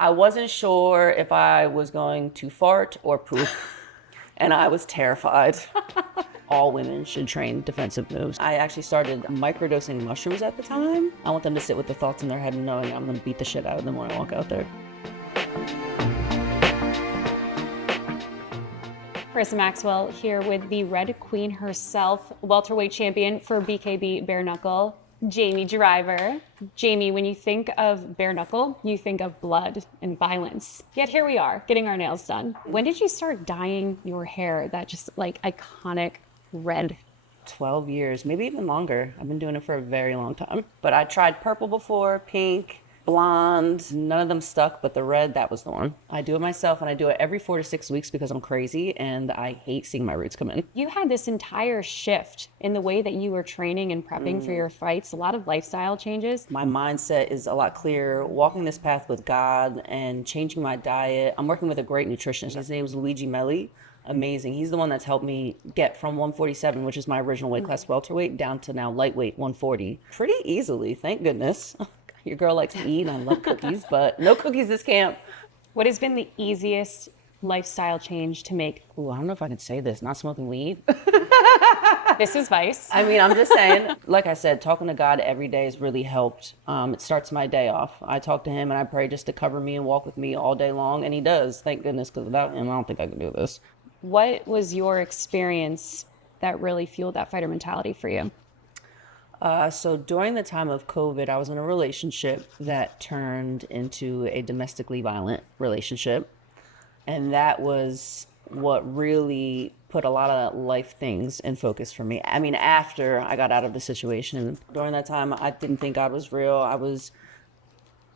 I wasn't sure if I was going to fart or poop, and I was terrified. All women should train defensive moves. I actually started microdosing mushrooms at the time. I want them to sit with the thoughts in their head and knowing I'm gonna beat the shit out of them when I walk out there. Karisa Maxwell here with the Red Queen herself, welterweight champion for BKB Bare Knuckle, Jamie Driver. Jamie, when you think of bare knuckle, you think of blood and violence. Yet here we are, getting our nails done. When did you start dyeing your hair that just like iconic red? 12 years, maybe even longer. I've been doing it for a very long time. But I tried purple before, pink, blonde, none of them stuck, but the red, that was the one. I do it myself, and I do it every 4 to 6 weeks because I'm crazy and I hate seeing my roots come in. You had this entire shift in the way that you were training and prepping for your fights, a lot of lifestyle changes. My mindset is a lot clearer, walking this path with God and changing my diet. I'm working with a great nutritionist. His name is Luigi Meli. Amazing. He's the one that's helped me get from 147, which is my original weight class welterweight, down to now lightweight 140. Pretty easily, thank goodness. Your girl likes to eat and I love cookies, but no cookies this camp. What has been the easiest lifestyle change to make? Ooh, I don't know if I can say this, not smoking weed. This is Vice. I mean, I'm just saying, like I said, talking to God every day has really helped. It starts my day off. I talk to him and I pray just to cover me and walk with me all day long, and he does, thank goodness, because without him, I don't think I could do this. What was your experience that really fueled that fighter mentality for you? So during the time of COVID, I was in a relationship that turned into a domestically violent relationship. And that was what really put a lot of life things in focus for me. I mean, after I got out of the situation, during that time, I didn't think God was real. I was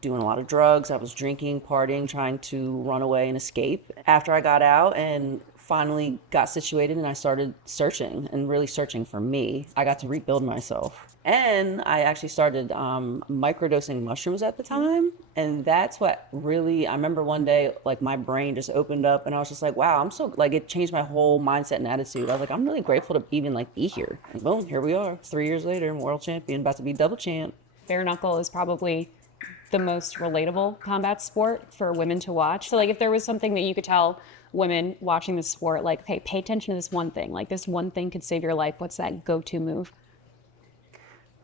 doing a lot of drugs. I was drinking, partying, trying to run away and escape. After I got out and finally got situated and I started searching and really searching for me, I got to rebuild myself. And I actually started microdosing mushrooms at the time. And that's what really, I remember one day, like my brain just opened up and I was just like, wow, I'm so, like it changed my whole mindset and attitude. I was like, I'm really grateful to even like be here. And boom, here we are. 3 years later, I'm world champion, about to be double champ. Bare knuckle is probably the most relatable combat sport for women to watch. So like if there was something that you could tell women watching this sport, like, hey, pay attention to this one thing, like this one thing could save your life, what's that go-to move?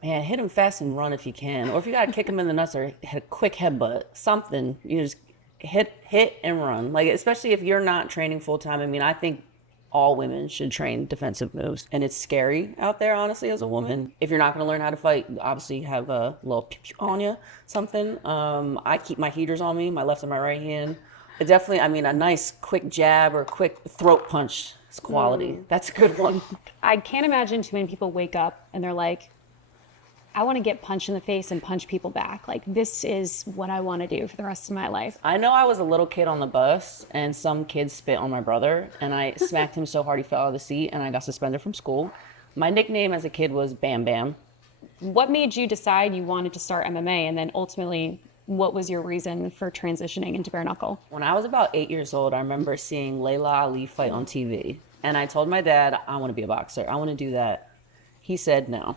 Man, hit him fast and run if you can. Or if you got to kick him in the nuts or hit a quick headbutt, something, you just hit and run. Like, especially if you're not training full time. I mean, I think all women should train defensive moves. And it's scary out there, honestly, as a woman. If you're not going to learn how to fight, obviously have a little pew-pew on you, something. I keep my heaters on me, my left and my right hand. But definitely, I mean, a nice quick jab or quick throat punch is quality. That's a good one. I can't imagine too many people wake up and they're like, I want to get punched in the face and punch people back. Like, this is what I want to do for the rest of my life. I know I was a little kid on the bus and some kids spit on my brother and I smacked him so hard he fell out of the seat and I got suspended from school. My nickname as a kid was Bam Bam. What made you decide you wanted to start MMA, and then ultimately, what was your reason for transitioning into bare knuckle? When I was about 8 years old, I remember seeing Layla Ali fight on TV. And I told my dad, I want to be a boxer. I want to do that. He said, no.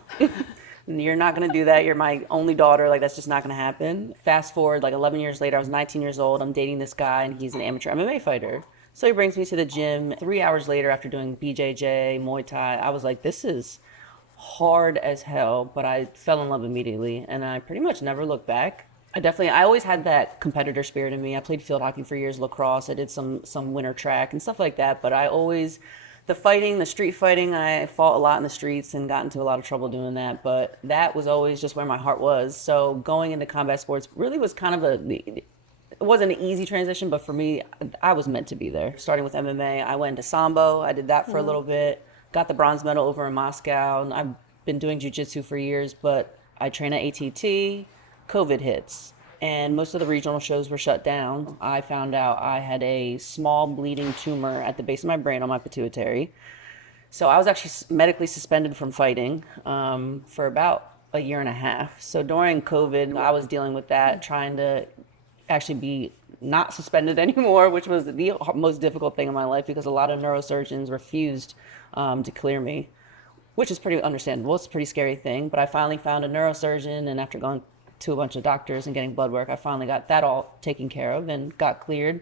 You're not going to do that. You're my only daughter. Like, that's just not going to happen. Fast forward, like 11 years later, I was 19 years old. I'm dating this guy, and he's an amateur MMA fighter. So he brings me to the gym. 3 hours later, after doing BJJ, Muay Thai, I was like, this is hard as hell. But I fell in love immediately, and I pretty much never looked back. I always had that competitor spirit in me. I played field hockey for years, lacrosse. I did some winter track and stuff like that. But I always, the fighting, the street fighting, I fought a lot in the streets and got into a lot of trouble doing that. But that was always just where my heart was. So going into combat sports really was kind of it wasn't an easy transition, but for me, I was meant to be there. Starting with MMA, I went into Sambo. I did that for a little bit. Got the bronze medal over in Moscow. And I've been doing jiu-jitsu for years, but I train at ATT. COVID hits and most of the regional shows were shut down. I found out I had a small bleeding tumor at the base of my brain on my pituitary. So I was actually medically suspended from fighting for about a year and a half. So during COVID, I was dealing with that, trying to actually be not suspended anymore, which was the most difficult thing in my life because a lot of neurosurgeons refused to clear me, which is pretty understandable. It's a pretty scary thing. But I finally found a neurosurgeon, and after going to a bunch of doctors and getting blood work. I finally got that all taken care of and got cleared.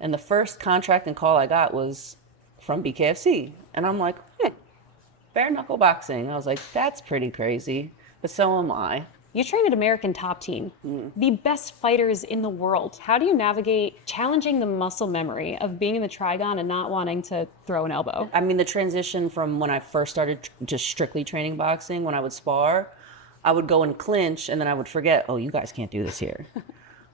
And the first contract and call I got was from BKFC. And I'm like, bare knuckle boxing. I was like, that's pretty crazy. But so am I. You train at American Top Team, the best fighters in the world. How do you navigate challenging the muscle memory of being in the trigon and not wanting to throw an elbow? I mean, the transition from when I first started just strictly training boxing, when I would spar, I would go and clinch, and then I would forget, oh, you guys can't do this here.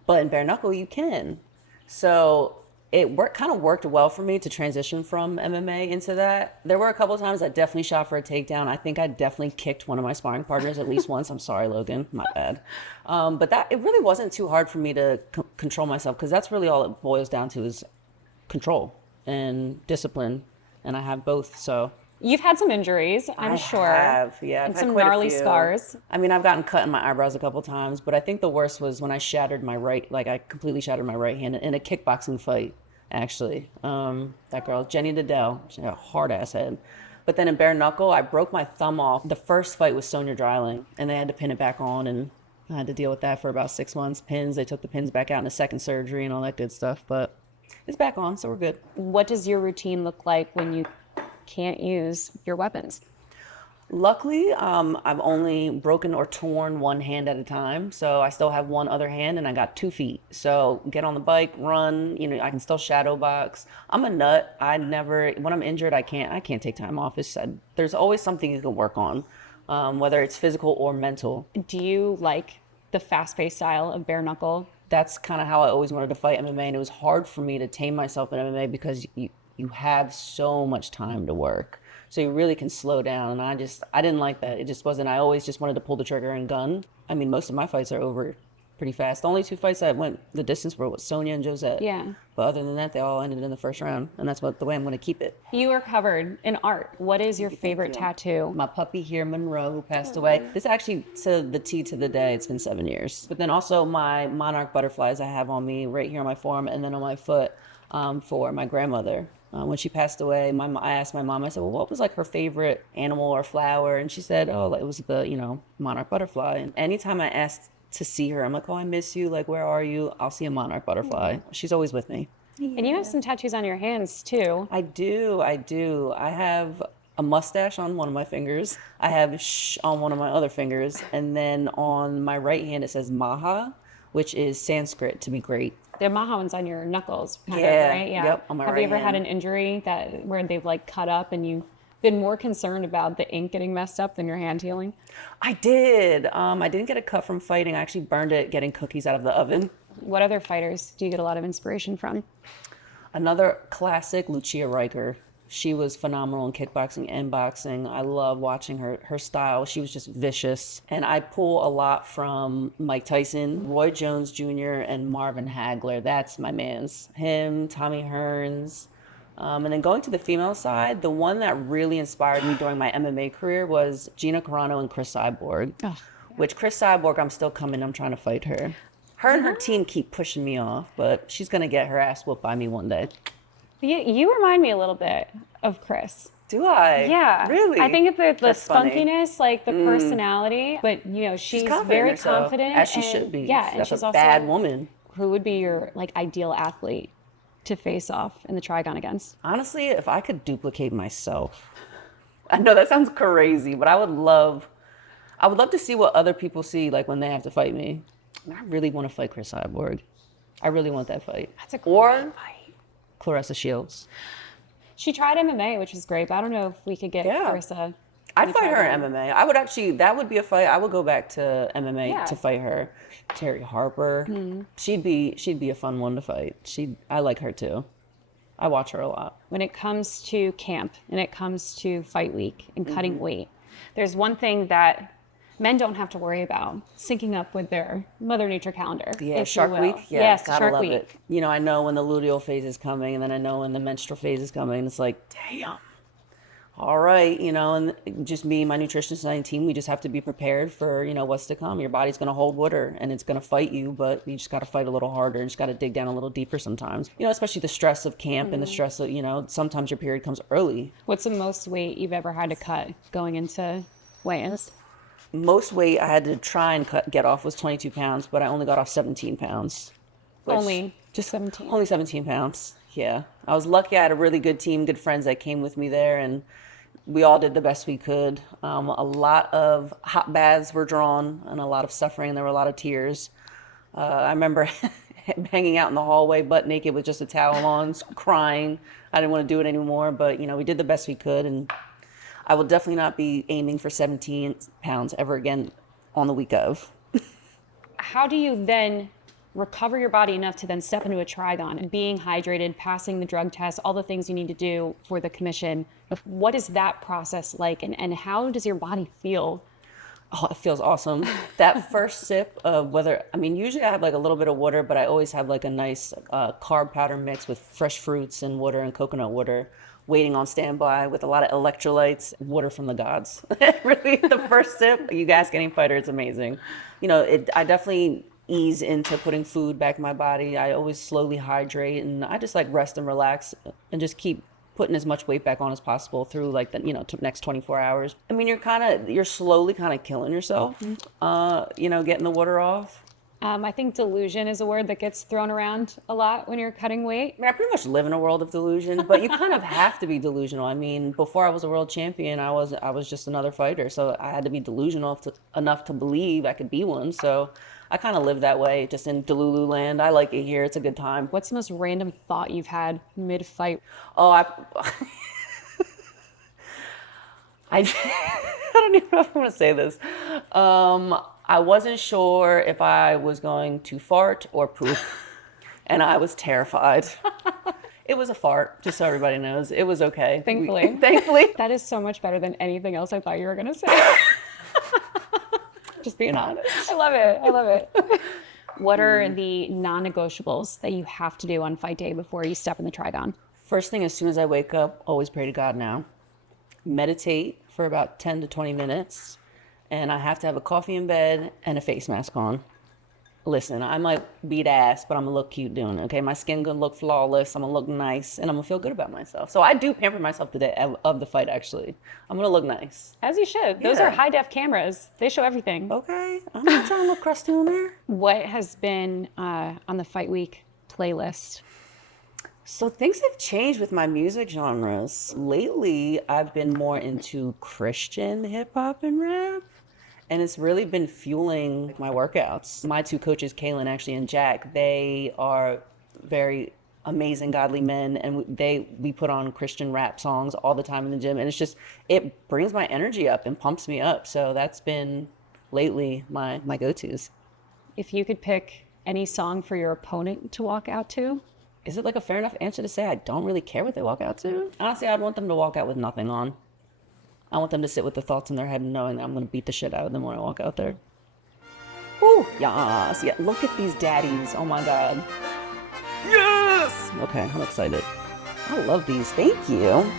But in bare knuckle, you can. So it kind of worked well for me to transition from MMA into that. There were a couple of times I definitely shot for a takedown. I think I definitely kicked one of my sparring partners at least once. I'm sorry, Logan, my bad. But it really wasn't too hard for me to control myself, because that's really all it boils down to is control and discipline. And I have both, so. You've had some injuries, I'm sure. I have, yeah. And some gnarly scars. I mean, I've gotten cut in my eyebrows a couple times, but I think the worst was when I shattered my I completely shattered my right hand in a kickboxing fight, actually. That girl, Jenny Diddell, she had a hard-ass head. But then in bare knuckle, I broke my thumb off. The first fight was Sonia Dryling, and they had to pin it back on, and I had to deal with that for about 6 months. Pins, they took the pins back out in a second surgery and all that good stuff, but it's back on, so we're good. What does your routine look like when you can't use your weapons? Luckily, I've only broken or torn one hand at a time. So I still have one other hand and I got 2 feet. So get on the bike, run, I can still shadow box. I'm a nut. When I'm injured, I can't take time off. There's always something you can work on, whether it's physical or mental. Do you like the fast-paced style of bare knuckle? That's kind of how I always wanted to fight MMA. And it was hard for me to tame myself in MMA because you have so much time to work. So you really can slow down. And I didn't like that. It just wasn't, I always just wanted to pull the trigger and gun. I mean, most of my fights are over pretty fast. The only 2 fights that went the distance were with Sonia and Josette. Yeah. But other than that, they all ended in the first round. And that's the way I'm going to keep it. You are covered in art. What is your favorite tattoo? My puppy here, Monroe, who passed away. This actually, to the T to the day, it's been 7 years. But then also my monarch butterflies I have on me right here on my forearm and then on my foot for my grandmother. When she passed away, I asked my mom, I said, well, what was like her favorite animal or flower? And she said, oh, it was the, monarch butterfly. And anytime I asked to see her, I'm like, oh, I miss you. Like, where are you? I'll see a monarch butterfly. She's always with me. And you have some tattoos on your hands too. I do. I have a mustache on one of my fingers. I have sh on one of my other fingers. And then on my right hand, it says Maha, which is Sanskrit to be great. The Maha one's on your knuckles, right? Yeah. Yep, on my Have right you ever had hand. an injury where they've like cut up and you've been more concerned about the ink getting messed up than your hand healing? I did. I didn't get a cut from fighting. I actually burned it getting cookies out of the oven. What other fighters do you get a lot of inspiration from? Another classic, Lucia Riker. She was phenomenal in kickboxing and boxing. I love watching her style. She was just vicious. And I pull a lot from Mike Tyson, Roy Jones Jr., and Marvin Hagler. That's my man's. Him, Tommy Hearns. And then going to the female side, the one that really inspired me during my MMA career was Gina Carano and Chris Cyborg. Oh. Which Chris Cyborg, I'm still coming. I'm trying to fight her. Her and her team keep pushing me off, but she's going to get her ass whooped by me one day. You remind me a little bit of Chris. Do I? Yeah. Really? I think it's the That's spunkiness, like the personality, but she's very confident. As she should be. Yeah, and That's she's a also bad woman. Who would be your ideal athlete to face off in the trigon against? Honestly, if I could duplicate myself, I know that sounds crazy, but I would love to see what other people see when they have to fight me. I really want to fight Chris Cyborg. I really want that fight. That's a great fight. Clarissa Shields. She tried MMA, which is great, but I don't know if we could get Karisa. I'd fight her in MMA. I would actually, that would be a fight. I would go back to MMA to fight her. Terry Harper. Mm-hmm. She'd be a fun one to fight. I like her too. I watch her a lot. When it comes to camp and it comes to fight week and cutting weight, there's one thing that men don't have to worry about: syncing up with their Mother Nature calendar. Yeah, Shark Week. Yeah, yes, gotta Shark love Week. It. I know when the luteal phase is coming, and then I know when the menstrual phase is coming. And it's like, damn. All right, and just me and my nutritionist and my team, we just have to be prepared for, what's to come. Your body's going to hold water and it's going to fight you, but you just got to fight a little harder and just got to dig down a little deeper sometimes. Especially the stress of camp and the stress of, sometimes your period comes early. What's the most weight you've ever had to cut going into weigh-ins? most weight I had to try and get off was 22 pounds, but I only got off 17 pounds. Only just 17. Only 17 pounds. Yeah. I was lucky I had a really good team, good friends that came with me there, and we all did the best we could. A lot of hot baths were drawn and a lot of suffering. There were a lot of tears. I remember hanging out in the hallway butt naked with just a towel on, crying. I didn't want to do it anymore, but we did the best we could, and I will definitely not be aiming for 17 pounds ever again on the week of. How do you then recover your body enough to then step into a triathlon, being hydrated, passing the drug test, all the things you need to do for the commission? What is that process like, and how does your body feel? Oh, it feels awesome. That first sip of usually I have like a little bit of water, but I always have like a nice carb powder mix with fresh fruits and water and coconut water waiting on standby with a lot of electrolytes, water from the gods. Really, the first sip, you ask any fighter, it's amazing. I definitely ease into putting food back in my body. I always slowly hydrate, and I just like rest and relax and just keep putting as much weight back on as possible through like the next 24 hours. I mean, you're slowly kind of killing yourself, getting the water off. I think delusion is a word that gets thrown around a lot when you're cutting weight. I mean, I pretty much live in a world of delusion, but you kind of have to be delusional. I mean, before I was a world champion, I was just another fighter, so I had to be delusional enough to believe I could be one. So I kind of live that way, just in Delulu land. I like it here. It's a good time. What's the most random thought you've had mid-fight? Oh, I don't even know if I want to say this. I wasn't sure if I was going to fart or poop, and I was terrified. It was a fart, just so everybody knows. It was okay. Thankfully. Thankfully. That is so much better than anything else I thought you were going to say. Just being honest. I love it. I love it. What are the non-negotiables that you have to do on fight day before you step in the trigon? First thing, as soon as I wake up, always pray to God now. Meditate for about 10 to 20 minutes. And I have to have a coffee in bed and a face mask on. Listen, I might beat ass, but I'm gonna look cute doing it, okay? My skin gonna look flawless, I'm gonna look nice, and I'm gonna feel good about myself. So I do pamper myself the day of the fight, actually. I'm gonna look nice. As you should. Those are high-def cameras. They show everything. Okay, I'm not trying to look crusty on there. What has been on the Fight Week playlist? So things have changed with my music genres. Lately, I've been more into Christian hip-hop and rap. And it's really been fueling my workouts. My two coaches, Kaylin actually and Jack, they are very amazing, godly men. And we put on Christian rap songs all the time in the gym. And it brings my energy up and pumps me up. So that's been lately my go-tos. If you could pick any song for your opponent to walk out to? Is it like a fair enough answer to say I don't really care what they walk out to? Honestly, I'd want them to walk out with nothing on. I want them to sit with the thoughts in their head and knowing that I'm going to beat the shit out of them when I walk out there. Woo! Yes! Yeah, look at these daddies. Oh my God. Yes! Okay, I'm excited. I love these. Thank you.